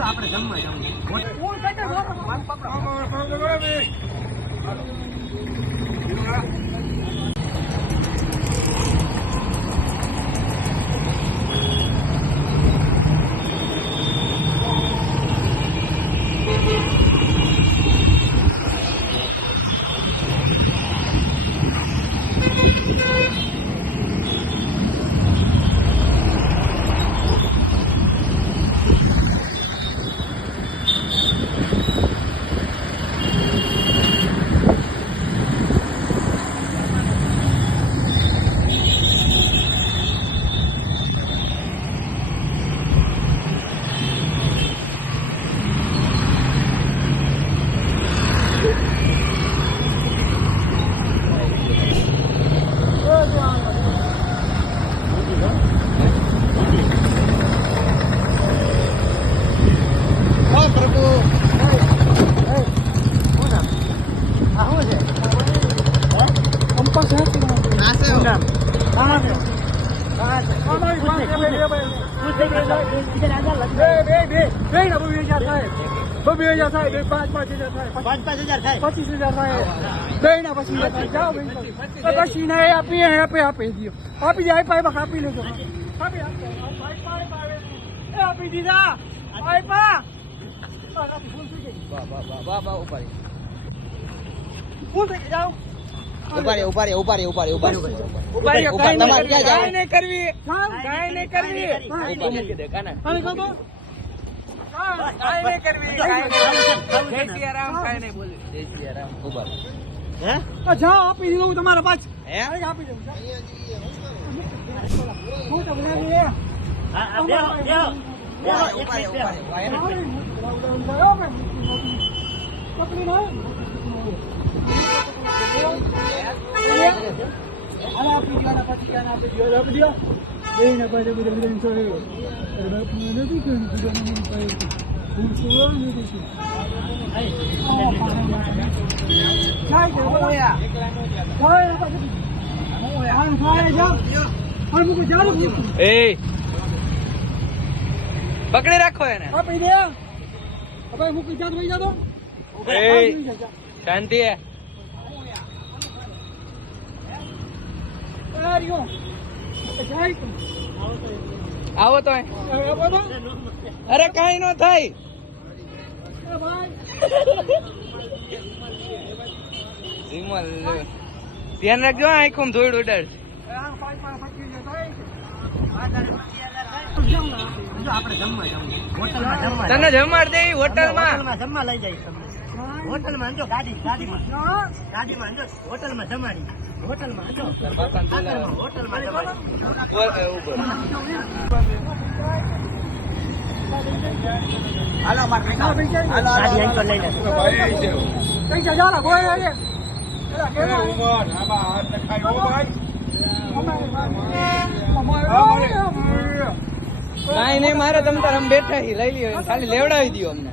આપણે જમવા આપી લેજો આપી દીધા જાઓ આપી દીધું તમારા પાછ આપી દઉં પકડી રાખો એને આપી દે હવે મૂકી જાત વઈ જાતો શાંતિ હે આવો તો અરે કઈ નો થાય ધ્યાન રાખજો આંખું ધોઈડ ઉડાડ તને જમાડ દે હોટલમાં જમવા લઈ જાય હોટલમાં જો ગાડીમાં જો હોટલમાં જમાડી હોટલમાં જો હોટલમાં હાલો ગાડી અંકો લઈ લે પૈસા જાલા ગોય આયે એલા કેવા ઉમર આમાં હાથ ખાઈ ઓ ભાઈ કાઈ નહીં મારે તમે તાર અમે બેઠા હી લઈ લ્યો ખાલી લેવડાવી દયો અમને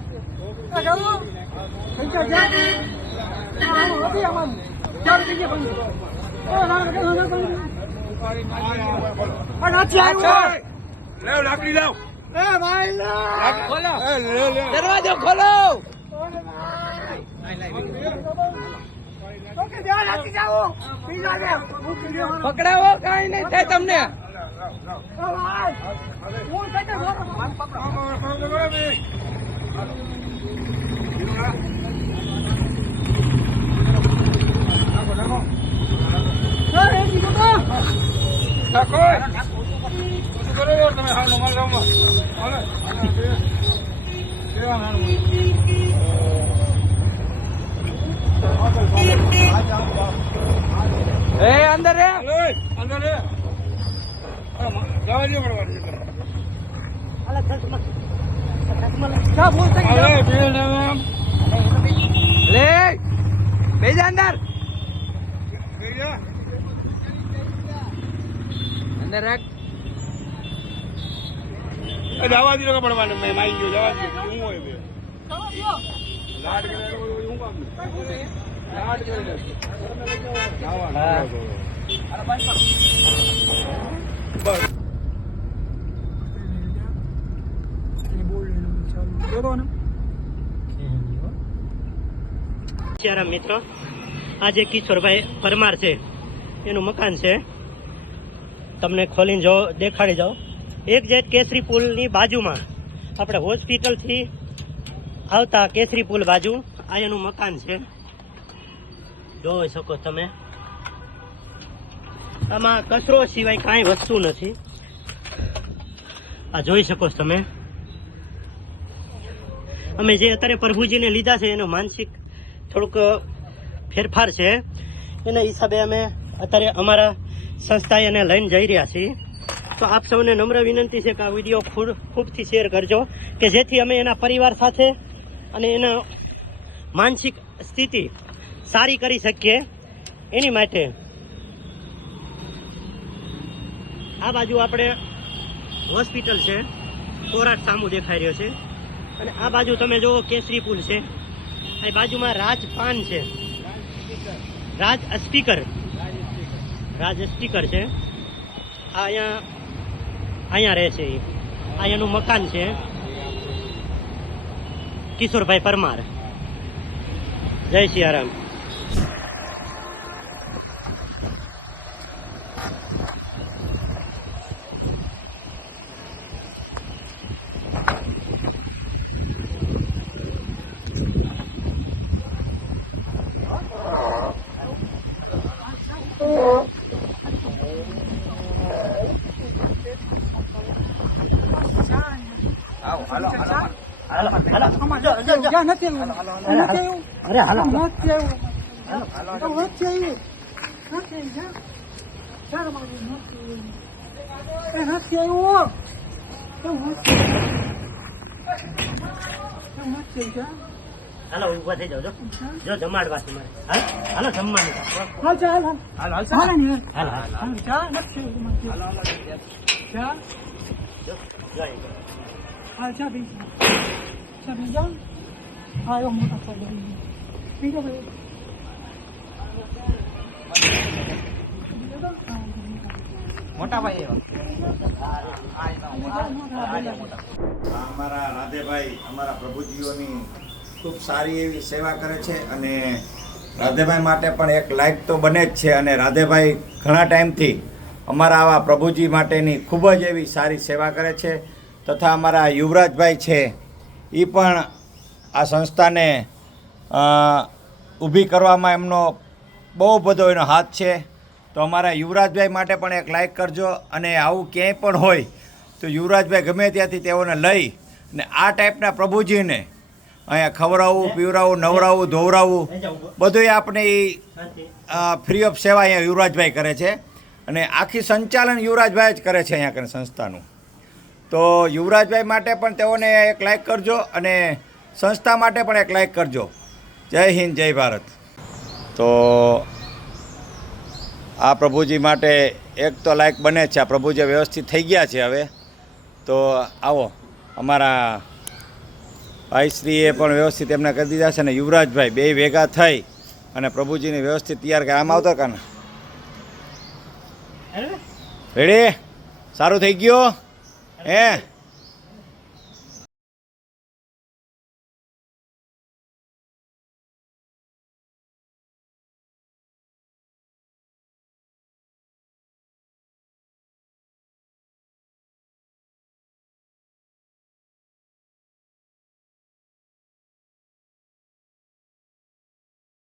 દરવાજો ખોલો પકડાવો કઈ નહીં થાય તમને અંદર રે અંદર રે જવા દે પડવાની લે બેજા અંદર અંદર રાખ જવા દીધો પડવાનું મેં માઈ ગયો જવા દીધો હું હોય બે લાડ કરે હું કામ લાડ કરે બસ ચારા મિત્રો, આ જે કિશોરભાઈ પરમાર છે એનું મકાન છે, તમને ખોલીને જો દેખાડી જાઓ. એક્ઝેક્ટ કેસરી પુલની બાજુમાં, આપણે હોસ્પિટલથી આવતા કેસરી પુલ બાજુ આ એનું મકાન છે. જોઈ શકો તમે, આમાં કચરો સિવાય કાંઈ વસ્તુ નથી. આ જોઈ શકો છો તમે. અમે જે અત્યારે પ્રભુજીને લીધા છે એનો માનસિક થોડુંક ફેરફાર છે, એના હિસાબે અમે અત્યારે અમારા સંસ્થાએ એને લઈને જઈ રહ્યા છીએ. તો આપ સૌને નમ્ર વિનંતી છે કે આ વિડીયો ખૂબથી શેર કરજો, કે જેથી અમે એના પરિવાર સાથે અને એના માનસિક સ્થિતિ સારી કરી શકીએ. એની માટે આ બાજુ આપણે હોસ્પિટલ છે, કોરાટ સામું દેખાઈ રહ્યો છે, અને આ બાજુ તમે જુઓ કેસરી પુલ છે. આ બાજુમાં રાજપાન છે, રાજ સ્પીકર છે. આ અહીંયા રહે છે. આ એનું મકાન છે, કિશોરભાઈ પરમાર. જય સિયારામ. હાલો ઉભા થઈ જાઓ. જો જમાડવા છે મારે. હાલો જમવાનું. મોટા ભાઈ અમારા રાધેભાઈ અમારા પ્રભુજીઓની ખૂબ સારી એવી સેવા કરે છે, અને રાધેભાઈ માટે પણ એક લાઈક તો બને જ છે. અને રાધેભાઈ ઘણા ટાઈમથી અમારા આવા પ્રભુજી માટેની ખૂબ જ એવી સારી સેવા કરે છે. તથા અમારા યુવરાજભાઈ છે, એ પણ આ સંસ્થાને ઊભી કરવામાં એમનો બહુ બધો એનો હાથ છે. તો અમારા યુવરાજભાઈ માટે પણ એક લાઈક કરજો. અને આવું ક્યાંય પણ હોય તો યુવરાજભાઈ ગમે ત્યાંથી તેઓને લઈ અને આ ટાઈપના પ્રભુજીને અહીંયા ખવડાવવું, પીવડાવવું, નવડાવવું, ધોવડાવવું બધું આપણે એ ફ્રી ઓફ સેવા અહીંયા યુવરાજભાઈ કરે છે. અને આખી સંચાલન યુવરાજભાઈ જ કરે છે અહીંયા કને સંસ્થાનું. તો યુવરાજભાઈ માટે પણ તેઓને એક લાઈક કરજો, અને સંસ્થા માટે પણ એક લાઈક કરજો. જય હિન્દ, જય ભારત. તો આ પ્રભુજી માટે એક તો લાઈક બને છે. આ પ્રભુજી વ્યવસ્થિત થઈ ગયા છે હવે. તો આવો, અમારા ભાઈશ્રીએ પણ વ્યવસ્થિત એમને કરી દીધા છે, અને યુવરાજભાઈ બે ભેગા થઈ અને પ્રભુજીને વ્યવસ્થિત તૈયાર કરે. આમ આવતો કાને રેડી સારું થઈ ગયું હે.